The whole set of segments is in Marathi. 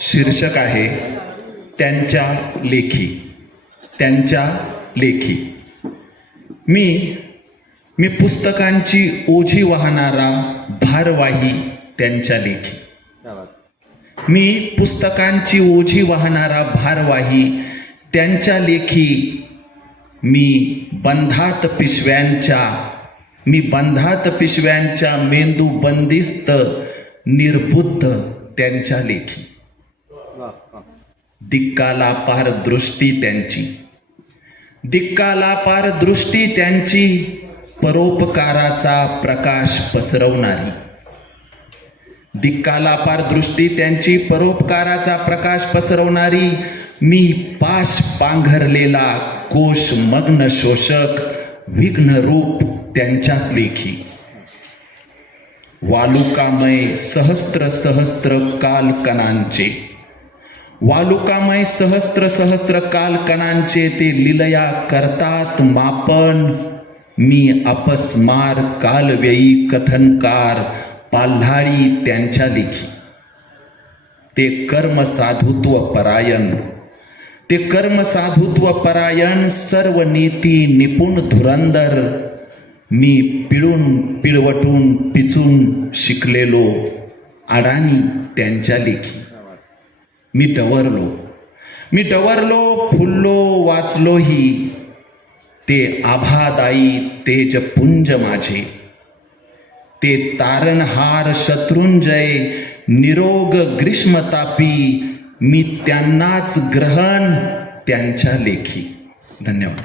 शीर्षक आहे त्यांच्या लेखी. त्यांच्या लेखी. मी मी पुस्तकांची ओझी वाहणारा भारवाही त्यांच्या लेखी. मी पुस्तकांची ओझी वाहणारा भारवाही त्यांच्या लेखी. मी बंधात पिशव्यांच्या मी बंधात पिशव्यांच्या मेंदू बंदिस्त निर्बुद्ध त्यांच्या लेखी. दिक्काला पार दृष्टी त्यांची. दिक्काला पार दृष्टी त्यांची परोपकाराचा प्रकाश पसरवणारी. दिक्काला पार दृष्टी त्यांची परोपकाराचा प्रकाश पसरवणारी. मी पाश पांघरलेला कोश मग्न शोषक विघ्न रूप त्यांच्याच लेखी. वालुकामय सहस्त्र सहस्त्र कालकणांचे. वालुकामय सहस्त्र सहस्त्र कालकणांचे ते लिलया करतात मापन. मी अपस्मार कालव्ययी कथनकार पाल्हाळी त्यांच्या लेखी. ते कर्म साधुत्व परायण. ते कर्म साधुत्व परायण सर्व नीती निपुण धुरंदर मी पिळून पिळवटून पिचून शिकलेलो अडाणी त्यांच्या लेखी. मी डवरलो मी डवरलो फुललो वाचलोही ते आभादायी तेजपुंज माझे. ते तारणहार शत्रुंजय निरोग ग्रीष्मतापी. मी त्यांनाच ग्रहण त्यांच्या लेखी. धन्यवाद.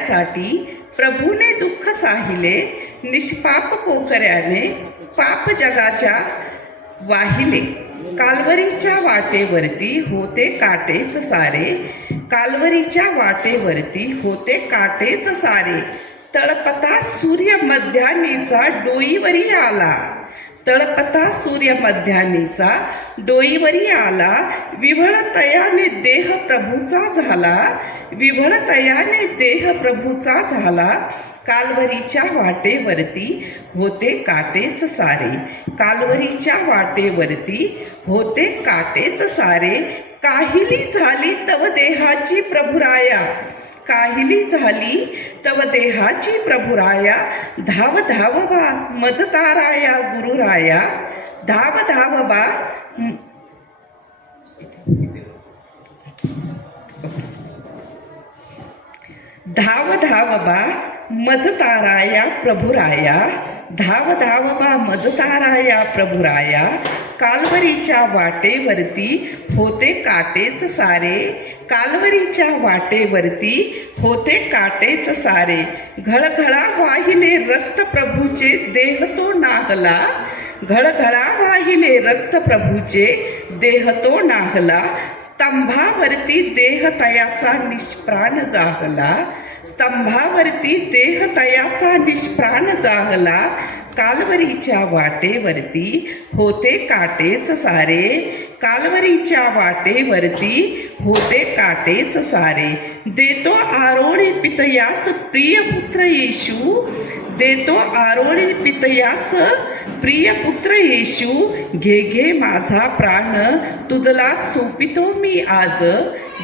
साठी प्रभूने दुःख साहिले निष्पाप कोकऱ्याने पाप जगाच्या वाहिले. कालवरीच्या वाटेवरती होते काटेच सारे. कालवरीच्या वाटेवरती होते काटेच सारे. तळपता सूर्य मध्यानीचा डोईवरी आला. तळपता सूर्य मध्यानीचा डोईवरी आला. विव्हळतयाने देह प्रभूचा झाला. विव्हळतयाने देह प्रभूचा झाला. कालवरीच्या वाटेवरती होते काटेच सारे. कालवरीच्या वाटेवरती होते काटेच सारे. काहिली झाली तव देहाची प्रभुराया. काहिली झाली तव देहाची प्रभुराया. धाव धाव बा मजताराया गुरुराया. धाव धाव बा धाव धाव बा मज ताराया प्रभुराया धाव धाव बा मज ताराया प्रभुराया कालवरीच्या वाटेवरती होते काटेच सारे कालवरीच्या वाटेवरती होते काटेच सारे. घळघळा वाहिले रक्त प्रभूचे देह तो नागला घळघळा वाहिले रक्त प्रभूचे देह तो नाहला स्तंभावरती देह तयाचा निष्प्राण जाहला स्तंभावरती देह तयाचा निष्प्राण जाहला कालवरीच्या वाटेवरती होते काटेच सारे. कालवरीच्या वाटेवरती होते काटेच सारे. देतो आरोळी पितयास प्रिय पुत्र येशू देतो आरोळी पितयास प्रिय पुत्र येशू घे घे माझा प्राण तुझला सोपितो मी आज.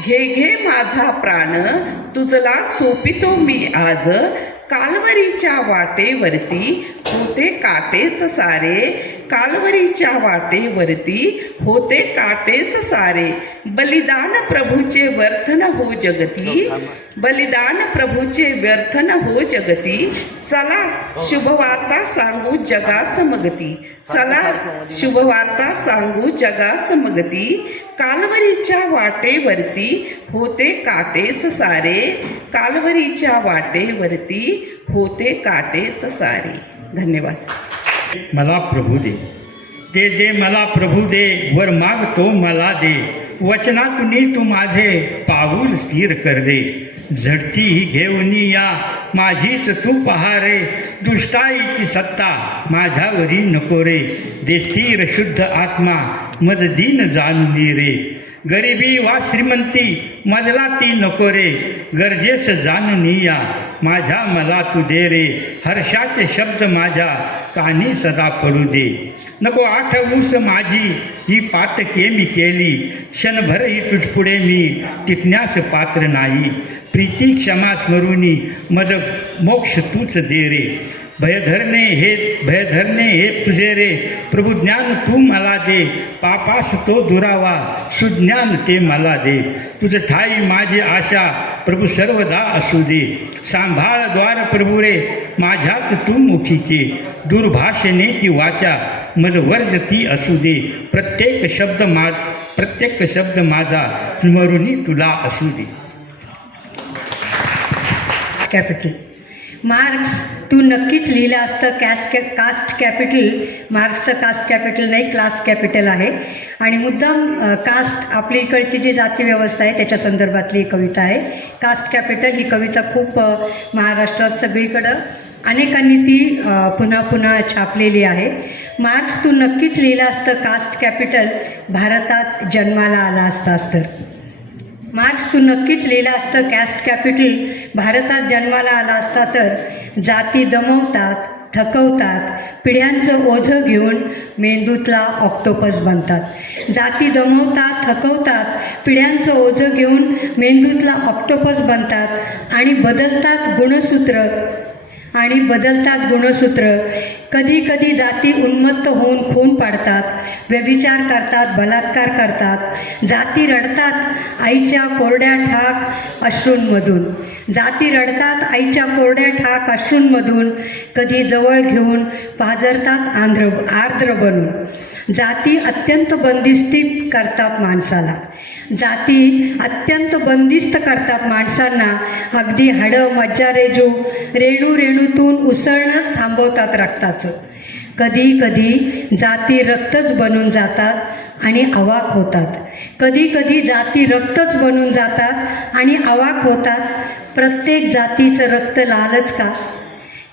घे घे माझा प्राण तुझला सोपितो मी आज. कालवरीच्या वाटेवरती होते काटेच सारे. कालवरीच्या वाटेवरती होते काटेच सारे. बलिदान प्रभूचे व्यर्थन हो जगती. बलिदान प्रभूचे व्यर्थन हो जगती. चला शुभवार्ता सांगू जगास मगती. चला शुभवार्ता सांगू जगास मगती. कालवरीच्या वाटेवरती होते काटेच सारे. कालवरीच्या वाटेवरती होते काटेच सारे. धन्यवाद. मला प्रभू दे. ते जे मला प्रभू दे वर माग तो मला दे. वचनातून तू माझे पाऊल स्थिर कर रे झडती घेऊन या माझीच तू पहारे. दुष्टाईची सत्ता माझ्यावरी नको रे. देस्तीर शुद्ध आत्मा मज दीन जाणून रे. गरिबी वा श्रीमंती मजला ती नको रे. गरजेस जाणून या. माझ्या मला तू दे रे. हर्षाचे शब्द माझ्या कानी सदा पडू दे. नको आठ ऊस माझी ही पातके मी केली. क्षणभरही तुझपुढे मी टिपण्यास पात्र नाही. प्रीती क्षमा स्मरुनी मज मोक्ष तूच दे रे. भयधरणे हे भयधरणे हे तुझे रे. प्रभू ज्ञान तू मला दे. पापास तो दुरावा. सुज्ञान ते मला दे. तुझं ठाई माझी आशा प्रभू सर्वदा असू दे. सांभाळ द्वार प्रभू रे. माझ्याच तू मुखीचे. दुर्भाषेने ती वाचा. मज वर्ज ती असू दे. प्रत्येक शब्द मा प्रत्येक शब्द माझा. स्मरुणी तुला असू दे. कॅपिटल. मार्क्स तू नक्कीच लिहिलं असतं कॅस कॅ कास्ट कॅपिटल मार्क्सचं कास्ट कॅपिटल नाही क्लास कॅपिटल आहे. आणि मुद्दाम कास्ट आपल्या इकडची जी जाती व्यवस्था आहे त्याच्या संदर्भातली ही कविता आहे. कास्ट कॅपिटल ही कविता खूप महाराष्ट्रात सगळीकडं अनेकांनी ती पुन्हा पुन्हा छापलेली आहे. मार्क्स तू नक्कीच लिहिलं असतं कास्ट कॅपिटल भारतात जन्माला आला असतास तर. मार्क्स तू नक्कीच लिहिलं असतं कॅस्ट कॅपिटल भारतात जन्माला आला असता तर जाती दमवतात थकवतात. पिढ्यांचं ओझं घेऊन मेंदूतला ऑक्टोपस बनतात. जाती दमवतात थकवतात. पिढ्यांचं ओझं घेऊन मेंदूतला ऑक्टोपस बनतात आणि बदलतात गुणसूत्र. आणि बदलतात गुणसूत्र. कधी कधी जाती उन्मत्त होऊन खून पाडतात व्यभिचार करतात बलात्कार करतात. जाती रडतात आईच्या कोरड्या ठाक अश्रूंमधून. जाती रडतात आईच्या कोरड्या ठाक अश्रूंमधून. कधी जवळ घेऊन पाजरतात आंध्र आर्द्र बनून. जाती अत्यंत बंदिस्तीत करतात माणसाला. जाती अत्यंत बंदिस्त करतात माणसांना. अगदी हाडं मज्जारेजू रेणू रेणूतून उसळणंच थांबवतात रक्ताचं. कधी कधी जाती रक्तच बनून जातात आणि अवाक होतात. कधी कधी जाती रक्तच बनून जातात आणि अवाक होतात. प्रत्येक जातीचं रक्त लालच का?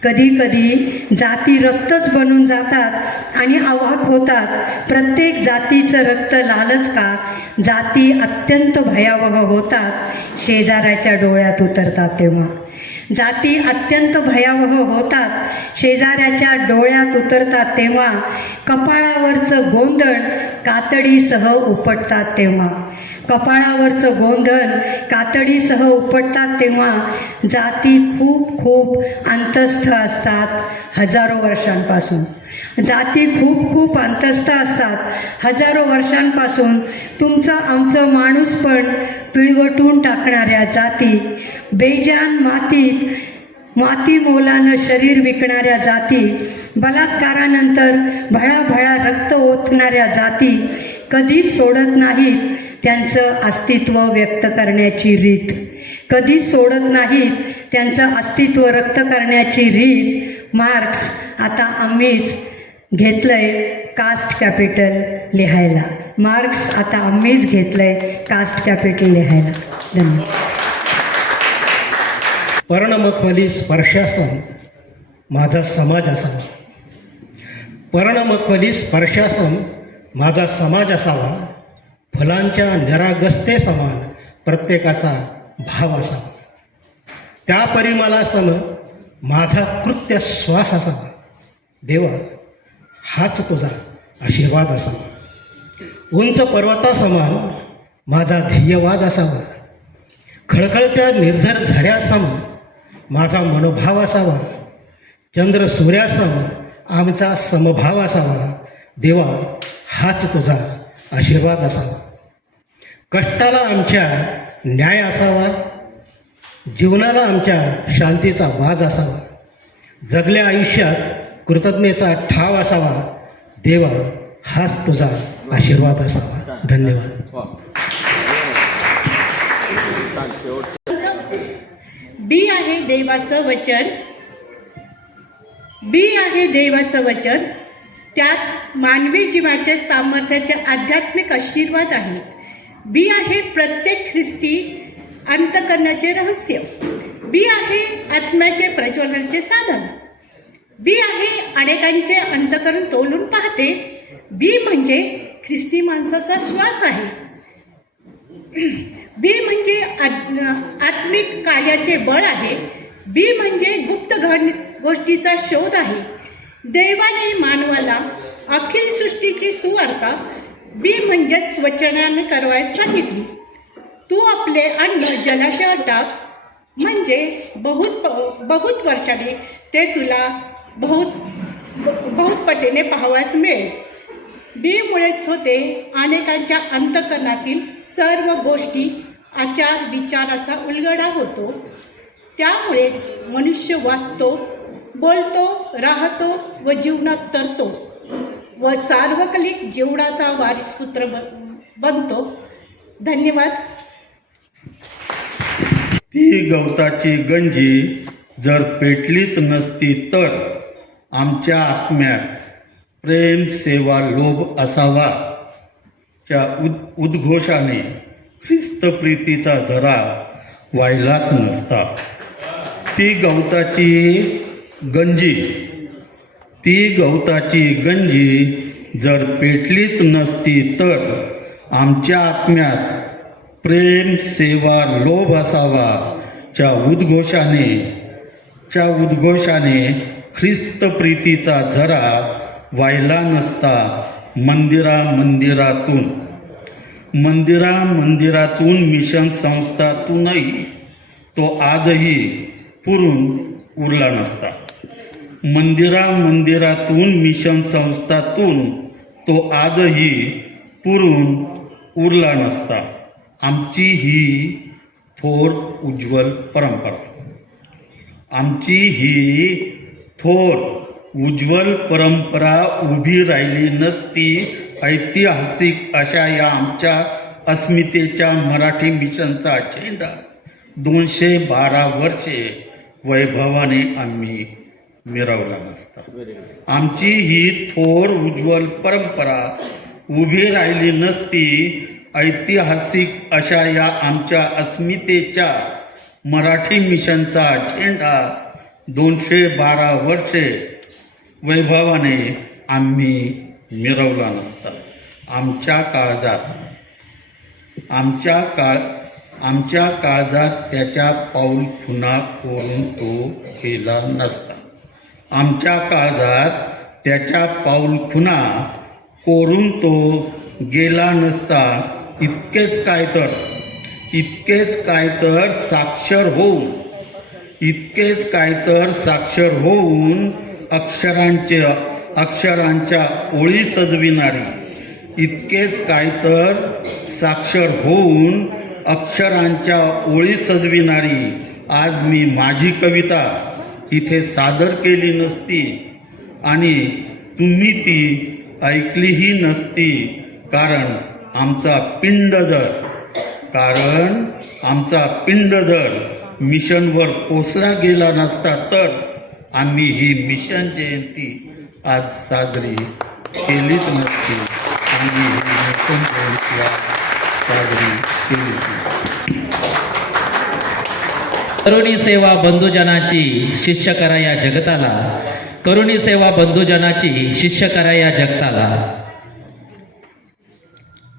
कधी कधी जाती रक्तच बनून जातात आणि अवाक होतात. प्रत्येक जातीचं रक्त लालच का? जाती अत्यंत भयावह होतात. शेजाऱ्याच्या डोळ्यात उतरतात तेव्हा. जाती अत्यंत भयावह होतात. शेजाऱ्याच्या डोळ्यात उतरतात तेव्हा. कपाळावरचं गोंधळ कातडीसह उपटतात तेव्हा. कपाळावरचं गोंधळ कातडीसह उपटतात तेव्हा. जाती खूप खूप अंतस्थ असतात हजारो वर्षांपासून. जाती खूप खूप अंतस्थ असतात हजारो वर्षांपासून. तुमचं आमचं माणूस पण पिळवटून टाकणाऱ्या जाती. बेजान मातीत माती मोलानं शरीर विकणाऱ्या जाती बलात्कारानंतर भळाभळा रक्त ओतणाऱ्या जाती कधीच सोडत नाहीत त्यांचं अस्तित्व व्यक्त करण्याची रीत. कधीच सोडत नाहीत त्यांचं अस्तित्व व्यक्त करण्याची रीत. मार्क्स आता आम्हीच घेतलंय कास्ट कॅपिटल लिहायला. मार्क्स आता आम्हीच घेतलंय कास्ट कॅपिटल लिहायला. धन्यवाद. पर्णमखवली स्पर्शासन माझा समाज असावा पर्णमखवली स्पर्शासन माझा समाज असावा फुलांच्या निरागस्ते समान प्रत्येकाचा भाव असावा त्या परिमलासम माझा कृत्य श्वास असावा देवा हाच तुझा आशीर्वाद असावा उंच पर्वतासमान माझा ध्येयवाद असावा खळखळत्या निर्झर झऱ्यासम माझा मनोभाव असावा. चंद्र सूर्यासम आमचा समभाव असावा. देवा हाच तुझा आशीर्वाद असावा. कष्टाला आमच्या न्याय असावा. जीवनाला आमच्या शांतीचा वाज असावा. जगल्या आयुष्यात कृतज्ञतेचा ठाव असावा. देवा हाच तुझा आशीर्वाद असावा. धन्यवाद. बी आहे देवाचं वचन. बी आहे देवाचं वचन. त्यात मानवी जीवाच्या सामर्थ्याचे आध्यात्मिक आशीर्वाद आहे. बी आहे प्रत्येक ख्रिस्ती अंतकरणाचे रहस्य. बी आहे आत्म्याचे प्रज्वलनाचे साधन. बी आहे अनेकांचे अंतकरण तोलून पाहते. बी म्हणजे ख्रिस्ती माणसाचा श्वास आहे. बी म्हणजे आत्मिक कार्याचे बळ आहे. बी म्हणजे गुप्त घड गोष्टीचा शोध आहे. देवाने मानवाला अखिल सृष्टीची सुवार्ता बी म्हणजेच वचनाने करवायस सांगितली. तू आपले अन्न जलाशयात टाक म्हणजे बहुत बहुत वर्षाने ते तुला बहुत बहुत पटीने पाहावयास मिळेल. बीमुळेच होते अनेकांच्या अंतकरणातील सर्व गोष्टी आचार विचाराचा उलगडा होतो. त्यामुळेच मनुष्य वाचतो बोलतो राहतो व जीवनात तरतो. व सार्वकलिक जीवनाचा वारिसपुत्र ब बनतो. धन्यवाद. ती गवताची गंजी जर पेटलीच नसती तर आमच्या आत्म्यात प्रेम सेवा लोभ असावा. च्या उद उद्घोषाने ख्रिस्त प्रीतीचा झरा व्हायलाच नसता. ती गवताची गंजी ती गवताची गंजी जर पेटलीच नसती तर आमच्या आत्म्यात प्रेम सेवा लोभ असावा. च्या उद्घोषाने च्या उद्घोषाने ख्रिस्त प्रीतीचा झरा व्हायला नसता मंदिरा मंदिरातून. मंदिरा मंदिरातून मिशन संस्थातूनही तो आजही पुरून उरला नसता. मंदिरा मंदिरातून मिशन संस्थातून तो आजही पुरून उरला नसता. आमची ही थोर उज्ज्वल परंपरा. आमची ही थोर उज्ज्वल परंपरा उभी राहिली नसती ऐतिहासिक अशा या आमच्या अस्मितेच्या मराठी मिशनचा झेंडा दोनशे बारा वर्षे वैभवाने आम्ही मिरवला नसता. आमची ही थोर उज्ज्वल परंपरा उभी राहिली नसती ऐतिहासिक अशा या आमच्या अस्मितेच्या मराठी मिशनचा झेंडा दोनशे बारा वर्षे वैभवाने आम्ही मिरवला नसता. आमच्या काळजात आमच्या काळ आमच्या काळजात त्याच्या पाऊल खुना करून तो केला नसता. आमच्या काळजात त्याच्या पाऊल खुना कोरून तो गेला नसता. इतकेच काय तर इतकेच काय तर साक्षर होऊन इतकेच काय तर साक्षर होऊन अक्षरांचे अक्षरांच्या ओळी सजविणारी. इतकेच काय तर साक्षर होऊन अक्षरांच्या ओळी सजविणारी. आज मी माझी कविता इथे सादर केली नसती आणि तुम्ही ती ऐकलीही नसती. कारण आमचा पिंड जर कारण आमचा पिंड जर मिशनवर पोचला गेला नसता तर आम्ही ही मिशन जयंती आज साजरी केलीच नसती. आम्ही ही मिशन जयंती आज साजरी केलीच तरुणी करुणी सेवा बंधुजनाची शिष्य करा या जगताला. करुणी सेवा बंधुजनाची शिष्य करा या जगताला.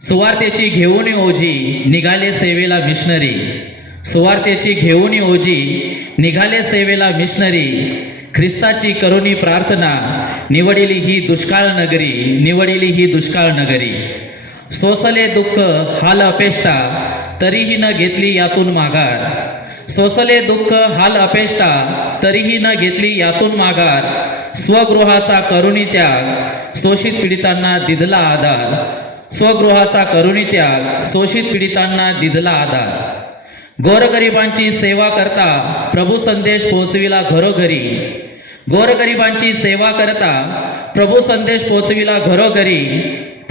सुवार्थेची घेऊन ओझी निघाले सेवेला मिशनरी. सुवार्थेची घेऊन ओझी निघाले सेवेला मिशनरी. ख्रिस्ताची करुणी प्रार्थना निवडिली ही दुष्काळ नगरी निवडिली ही दुष्काळ नगरी. सोसले दुःख हाल अपेष्टा तरीही न घेतली यातून माघार. सोसले दुःख हाल अपेष्टा तरीही न घेतली यातून माघार. स्वगृहाचा करुणी त्याग शोषित पीडितांना दिधला आधार. स्वगृहाचा करुणी त्याग शोषित पीडितांना दिधला आधार. गोरगरिबांची सेवा करता प्रभू संदेश पोहोचविला घरोघरी. गोरगरिबांची सेवा करता प्रभू संदेश पोहोचविला घरोघरी.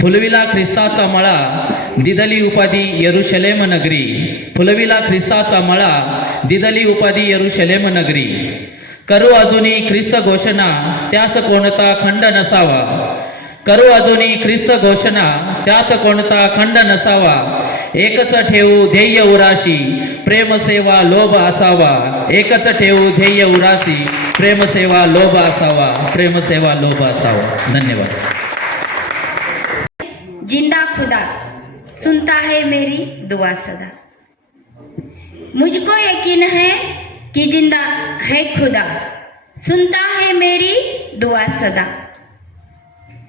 फुलविला ख्रिस्ताचा मळा दिदली उपाधी यरुशलेम नगरी. फुलविला ख्रिस्ताचा मळा दिदली उपाधी यरुशलेम नगरी. करू अजूनी ख्रिस्त घोषणा त्यास कोणता खंड नसावा. करू अजूनी ख्रिस्त घोषणा त्यात कोणता खंड नसावा एकच ठेवू ध्येय उराशी प्रेमसेवा लोभ असावा. एकच ठेवू ध्येय उराशी प्रेमसेवा लोभ असावा. प्रेमसेवा लोभ असावा. धन्यवाद. जिंदा खुदा सुनता है मेरी दुआ सदा. मुझको यकीन है कि जिंदा है खुदा सुनता है मेरी दुआ सदा.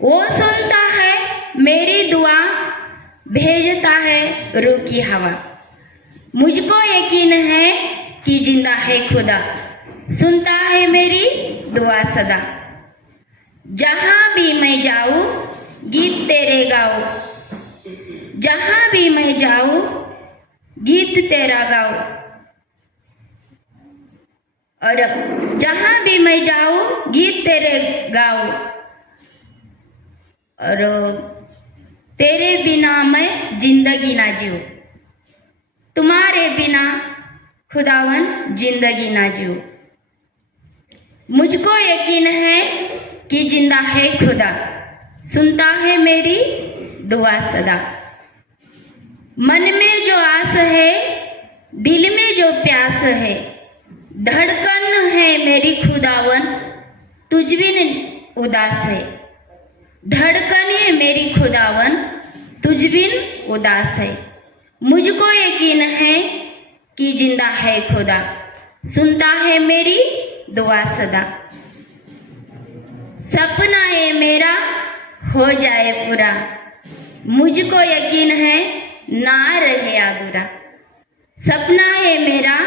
वो सुनता है, मेरी दुआ, भेजता है रू की हवा। मुझको यकीन है कि ज़िंदा है खुदा। सुनता है मेरी दुआ सदा। जहाँ भी मैं जाऊँ, गीत तेरे गाओ जहाँ भी मैं जाऊँ, गीत तेरा गाओ और जहाँ भी मैं जाऊँ, गीत तेरे गाओ और तेरे बिना मैं ज़िंदगी ना जीऊँ। तुम्हारे बिना खुदावन ज़िंदगी ना जीऊँ। मुझको यकीन है कि ज़िंदा है खुदा। सुनता है मेरी दुआ सदा। मन में जो आस है, दिल में जो प्यास है, धड़कन है मेरी खुदावन। तुझ बिन उदास है। धड़कन है मेरी खुदावन, तुझ बिन उदास है। मुझको यकीन है कि ज़िंदा है खुदा। सुनता है मेरी दुआ सदा। सपना है मेरा हो जाए पूरा मुझको यकीन है ना रहे अधूरा। सपना है मेरा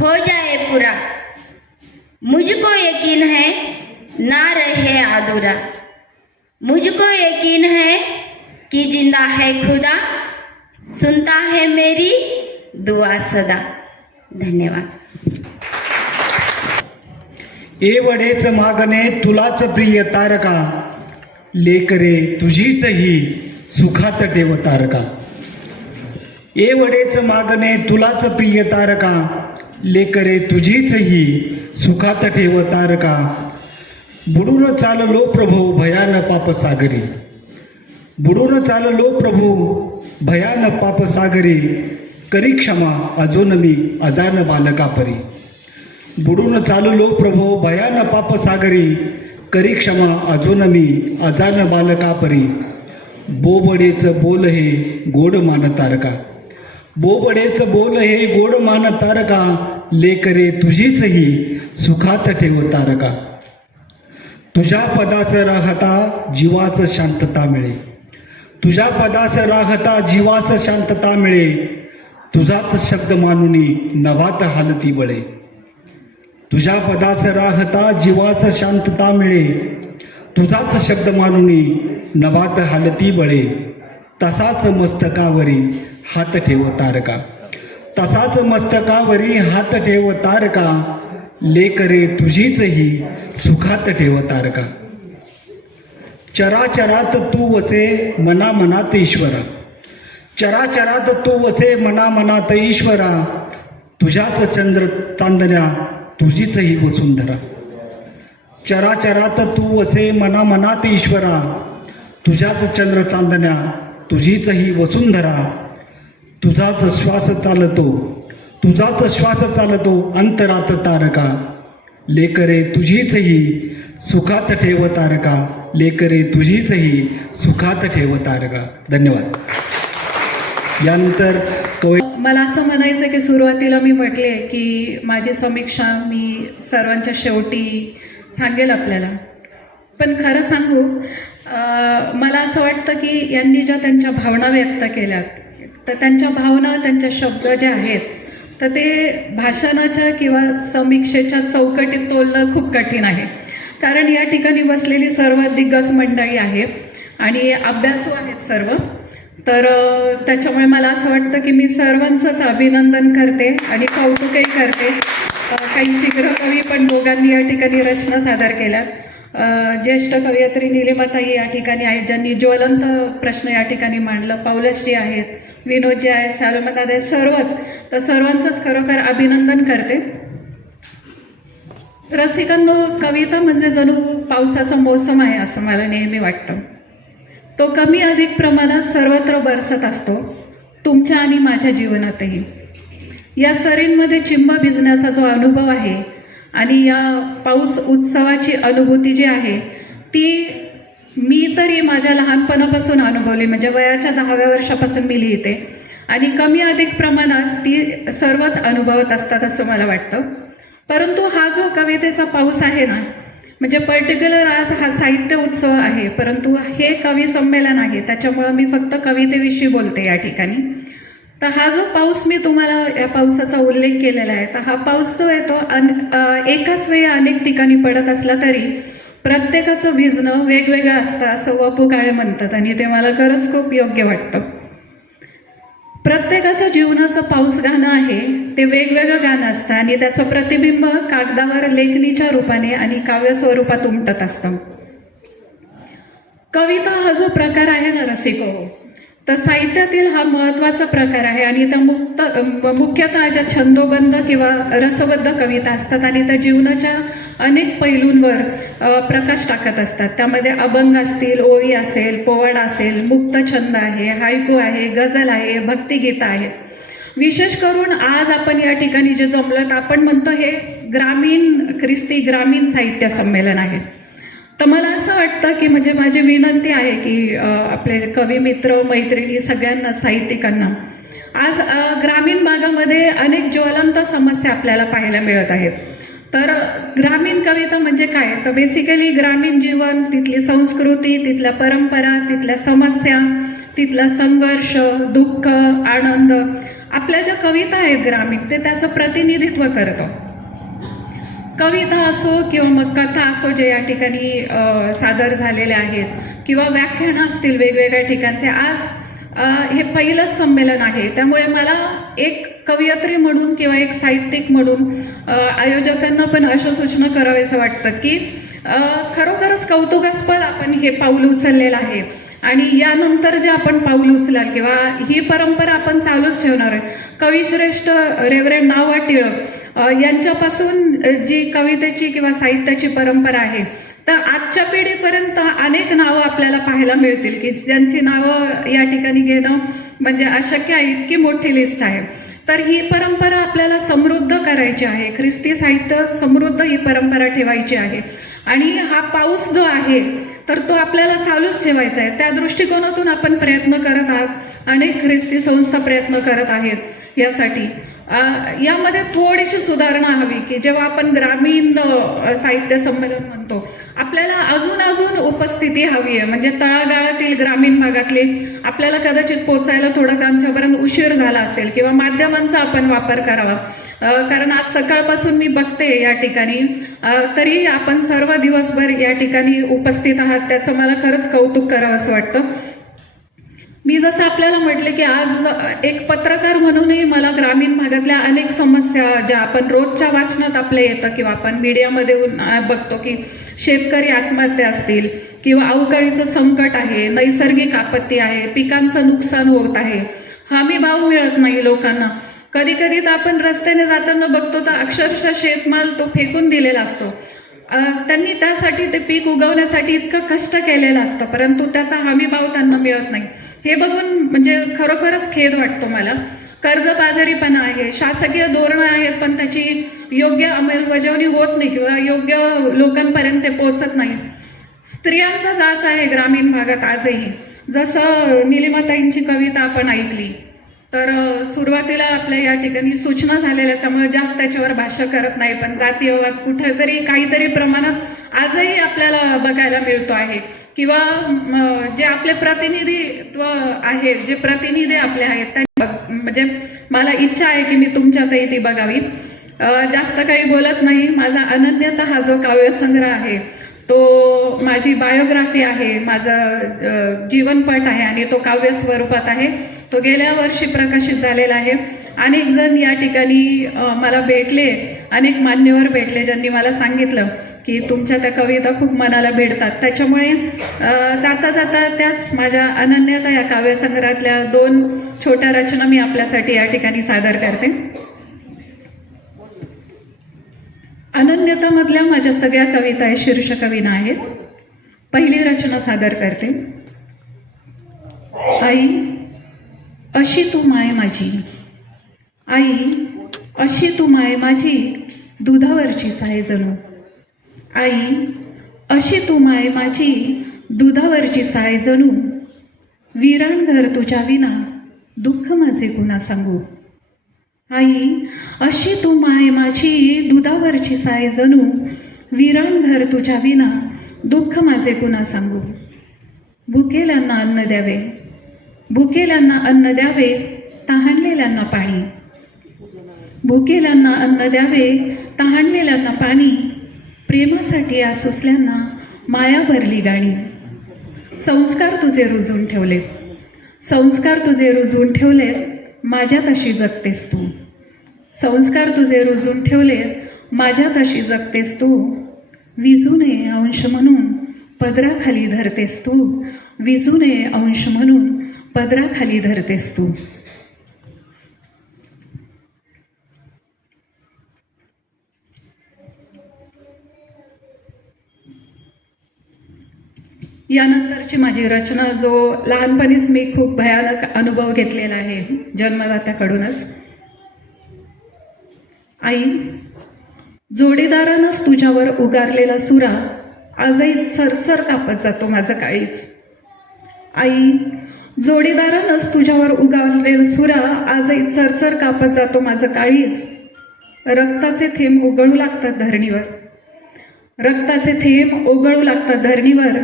हो जाए पूरा मुझको यकीन है ना रहे अधूरा। मुझको यकीन है कि जिंदा है खुदा सुनता है मेरी दुआ सदा। धन्यवाद। ए वडेच मागणे तुलाच प्रिय तारका लेकरे तुझीच ही सुखात ठेव तारका। एवढेच मागणे तुलाच प्रिय तारका लेकरे तुझीच ही सुखात ठेव तारका। बुडून चाललो प्रभू भयान पाप सागरी. बुडून चाललो प्रभू भयान पाप सागरी. करी क्षमा अजून मी अजान बालका परी बुडून चाललो प्रभो भयान पाप सागरी. करी क्षमा अजून मी अजान बालका परी बोबडेच बोल हे गोड मान तारका. बोबडेच बोल हे गोड मान तारका. लेकरे तुझीच ही सुखात ठेव तारका. तुझ्या पदास राहता जीवास शांतता मिळे. तुझ्या पदास राहता जीवास शांतता मिळे. तुझाच शब्द मानुनी नवात हालती बळे. तुझ्या पदास राहता जीवाच शांतता मिळे. तुझाच शब्द मानुनी नवात हालती बळे. तसाच मस्तकावरी हात ठेव तारका. तसाच मस्तकावरी हात ठेव तारका. लेकरे तुझीचही सुखात ठेव तारका चराचरात तू वसे मना मनात ईश्वरा. चराचरात तू वसे मना मनात ईश्वरा. तुझ्याच चंद्र चांदण्या तुझीचही वसुंधरा चराचरात तू वसे मना मनात ईश्वरा. तुझ्याच चंद्र चांदण्या तुझीचही वसुंधरा तुझाच श्वास चालतो. तुझाच श्वास चालतो अंतरात तारका. लेकरे तुझीचही सुखात ठेव तारका. लेकरे तुझीचही सुखात ठेव तारका. धन्यवाद. यानंतर कवि मला असं म्हणायचं की सुरुवातीला मी म्हटले की माझी समीक्षा मी सर्वांच्या शेवटी सांगेल आपल्याला. पण खरं सांगू मला असं वाटतं की यांनी ज्या त्यांच्या भावना व्यक्त केल्यात तर त्यांच्या भावना त्यांच्या शब्द जे आहेत तर ते भाषणाच्या किंवा समीक्षेच्या चौकटीत तोलणं खूप कठीण आहे. कारण या ठिकाणी बसलेली सर्व दिग्गज मंडळी आहे आणि अभ्यासू आहेत सर्व. तर त्याच्यामुळे मला असं वाटतं की मी सर्वांचंच अभिनंदन करते आणि कौतुकही करते. काही शीघ्र कवी पण दोघांनी या ठिकाणी रचना सादर केल्या. ज्येष्ठ कवयित्री निलिमाताई या ठिकाणी आहेत ज्यांनी ज्वलंत प्रश्न या ठिकाणी मांडलं. पावलश्री आहेत विनोद जे आहेत सालमदादा आहेत सर्वच. तर सर्वांचंच खरोखर अभिनंदन करते. रसिकांनो कविता म्हणजे जणू पावसाचा मोसम आहे असं मला नेहमी वाटतं. तो कमी अधिक प्रमाणात सर्वत्र बरसत असतो तुमच्या आणि माझ्या जीवनातही. या सरींमध्ये चिंब भिजण्याचा जो अनुभव आहे आणि या पाऊस उत्सवाची अनुभूती जी आहे ती मी तरी माझ्या लहानपणापासून अनुभवली म्हणजे वयाच्या दहाव्या वर्षापासून मी लिहिते. आणि कमी अधिक प्रमाणात ती सर्वच अनुभवत असतात असं मला वाटतं. परंतु हा जो कवितेचा पाऊस आहे ना म्हणजे पर्टिक्युलर आज हा साहित्य उत्सव आहे परंतु हे कवी संमेलन आहे त्याच्यामुळं मी फक्त कवितेविषयी बोलते या ठिकाणी. तर हा जो पाऊस मी तुम्हाला या पावसाचा उल्लेख केलेला आहे तर हा पाऊस जो आहे तो अन एकाच वेळी अनेक ठिकाणी पडत असला तरी प्रत्येकाचं भिजणं वेगवेगळं असतं असं वपू काळे म्हणतात आणि ते मला खरंच खूप योग्य वाटतं. प्रत्येकाच्या जीवनाचं पाऊस गाणं आहे ते वेगवेगळं गाणं असतं आणि त्याचं प्रतिबिंब कागदावर लेखणीच्या रूपाने आणि काव्य स्वरूपात उमटत असतं. कविता हा जो प्रकार आहे ना रसिको हो, तर साहित्यातील हा महत्त्वाचा प्रकार आहे आणि त्या मुक्त मुख्यतः ज्या छंदोबंद किंवा रसबद्ध कविता असतात आणि त्या जीवनाच्या अनेक पैलूंवर प्रकाश टाकत असतात. त्यामध्ये अभंग असतील ओवी असेल पोवाड असेल मुक्त छंद आहे हायकू आहे गझल आहे भक्तिगीत आहे. विशेष करून आज आपण या ठिकाणी जे जमलं तर आपण म्हणतो हे ग्रामीण ख्रिस्ती ग्रामीण साहित्य संमेलन आहे. तर मला असं वाटतं की म्हणजे माझी विनंती आहे की आपले कवी मित्र मैत्रिणी सगळ्यांना साहित्यिकांना आज ग्रामीण भागामध्ये अनेक ज्वलंत समस्या आपल्याला पाहायला मिळत आहेत. तर ग्रामीण कविता म्हणजे काय? तर बेसिकली ग्रामीण जीवन तिथली संस्कृती तिथल्या परंपरा तिथल्या समस्या तिथला संघर्ष दुःख आनंद आपल्या ज्या कविता आहेत ग्रामीण ते त्याचं प्रतिनिधित्व करतं. कविता असो किंवा मग कथा असो जे या ठिकाणी सादर झालेल्या आहेत किंवा व्याख्यानं असतील वेगवेगळ्या ठिकाणचे आज हे पहिलंच संमेलन आहे. त्यामुळे मला एक कवयित्री म्हणून किंवा एक साहित्यिक म्हणून आयोजकांना पण अशा सूचना कराव्याचं वाटतं की खरोखरच कौतुकास्पद आपण हे पाऊल उचललेलं आहे. आणि यानंतर जे आपण पाऊल उचलाल किंवा ही परंपरा आपण चालूच ठेवणार आहे. कविश्रेष्ठ रेवरेंड नावा टिळक यांच्यापासून जी कवितेची किंवा साहित्याची परंपरा आहे तर आजच्या पिढीपर्यंत अनेक नावं आपल्याला पाहायला मिळतील की ज्यांची नावं या ठिकाणी घेणं म्हणजे अशक्य आहे इतकी मोठी लिस्ट आहे. तर ही परंपरा आपल्याला समृद्ध करायची आहे. ख्रिस्ती साहित्य समृद्ध ही परंपरा ठेवायची आहे. आणि हा पाऊस जो आहे तर तो आपल्याला चालूच ठेवायचा आहे. त्या दृष्टिकोनातून आपण प्रयत्न करत आहात अनेक ख्रिस्ती संस्था प्रयत्न करत आहेत यासाठी. यामध्ये थोडीशी सुधारणा हवी की जेव्हा आपण ग्रामीण साहित्य संमेलन म्हणतो आपल्याला अजून अजून उपस्थिती हवी आहे. म्हणजे तळागाळातील ग्रामीण भागातले आपल्याला कदाचित पोचायला थोडा त्यांच्यापर्यंत उशीर झाला असेल किंवा माध्यमांचा आपण वापर करावा. कारण आज सकाळपासून मी बघते या ठिकाणी. तरी आपण सर्व दिवसभर या ठिकाणी उपस्थित आहात त्याचं मला खरंच कौतुक करावं असं वाटतं. मी जसं आपल्याला म्हटलं की आज एक पत्रकार म्हणूनही मला ग्रामीण भागातल्या अनेक समस्या ज्या आपण रोजच्या वाचनात आपल्या येतं किंवा आपण मीडियामध्ये बघतो की शेतकरी आत्महत्या असतील किंवा अवकाळीचं संकट आहे नैसर्गिक आपत्ती आहे पिकांचं नुकसान होत आहे हमी भाव मिळत नाही लोकांना. कधी कधी तर आपण रस्त्याने जाताना बघतो तर अक्षरशः शेतमाल तो फेकून दिलेला असतो. त्यांनी त्यासाठी ते पीक उगवण्यासाठी इतकं कष्ट केलेलं असतं परंतु त्याचा हमी भाव त्यांना मिळत नाही. हे बघून म्हणजे खरोखरच खेद वाटतो मला. कर्जबाजारीपणा आहे शासकीय धोरणं आहेत पण त्याची योग्य अंमलबजावणी होत नाही किंवा योग्य लोकांपर्यंत ते पोहोचत नाही. स्त्रियांचा जाच आहे ग्रामीण भागात आजही. जसं निलिमाताईंची कविता आपण ऐकली तर सुरुवातीला आपल्या या ठिकाणी सूचना झालेल्या त्यामुळे जास्त त्याच्यावर भाष्य करत नाही पण जातीयवाद कुठेतरी काहीतरी प्रमाणात आजही आपल्याला बघायला मिळतो आहे. किंवा जे आपले प्रतिनिधित्व आहे जे प्रतिनिधी आपले आहेत त्यांनी म्हणजे मला इच्छा आहे की मी तुमच्यातही ती बघावी. जास्त काही बोलत नाही माझा अनन्यता हा जो काव्यसंग्रह आहे तो माझी बायोग्राफी आहे माझं जीवनपट आहे आणि तो काव्य स्वरूपात आहे. तो गेल्या वर्षी प्रकाशित झालेला आहे. अनेक जण या ठिकाणी मला भेटले अनेक मान्यवर भेटले ज्यांनी मला सांगितलं की तुमच्या त्या कविता खूप मनाला भेटतात त्याच्यामुळे जाता जाता त्याच माझ्या अनन्यता या काव्यसंग्रहातल्या दोन छोट्या रचना मी आपल्यासाठी या ठिकाणी सादर करते. अनन्यतामधल्या माझ्या सगळ्या कविता आहे शीर्ष कविना आहेत. पहिली रचना सादर करते. आई अशी तू माय माझी. आई अशी तू माय माझी दुधावरची साय जणू. आई अशी तू माय माझी दुधावरची साय जणू. विराण घर तुझ्या विना दुःख माझे गुन्हा सांगू. आई अशी तू माय माझी दुधावरची साय जणू विराण घर तुझ्या विना दुःख माझे कुणा सांगू? भुकेल्यांना अन्न द्यावे भुकेल्यांना अन्न द्यावे तहानलेल्यांना पाणी. भुकेल्यांना अन्न द्यावे तहानलेल्यांना पाणी प्रेमासाठी आसुसल्यांना माया भरली गाणी. संस्कार तुझे रुजून ठेवलेत. संस्कार तुझे रुजून ठेवलेत. माझ्या तशी जगतेस तू. संस्कार तुझे रुजून ठेवलेत माझ्या तशी जगतेस तू. विजू नये अंश म्हणून पदराखाली धरतेस तू. विजू नये अंश म्हणून पदराखाली धरतेस तू. यानंतरची माझी रचना जो लहानपणीच मी खूप भयानक अनुभव घेतलेला आहे जन्मदात्याकडूनच. आई जोडीदारानंच तुझ्यावर उगारलेला सुरा आजही चरचर कापत जातो माझं काळीच. आई जोडीदारानंच तुझ्यावर उगारलेला सुरा आजही चरचर कापत जातो माझं काळीच. रक्ताचे थेंब उगळू लागतात धरणीवर. रक्ताचे थेंब ओघळू लागतात धरणीवर.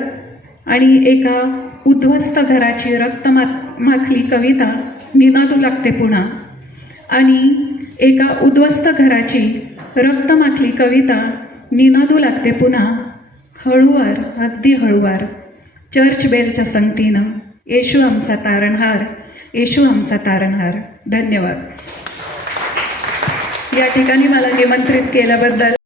आणि एका उद्ध्वस्त घराची रक्तमा माखली कविता निनादू लागते पुन्हा. आणि एका उद्ध्वस्त घराची रक्तमाखली कविता निनादू लागते पुन्हा. हळूवार अगदी हळूवार. चर्च बेलच्या संगतीनं. येशू आमचा तारणहार. येशू आमचा तारणहार. धन्यवाद. या ठिकाणी मला निमंत्रित केल्याबद्दल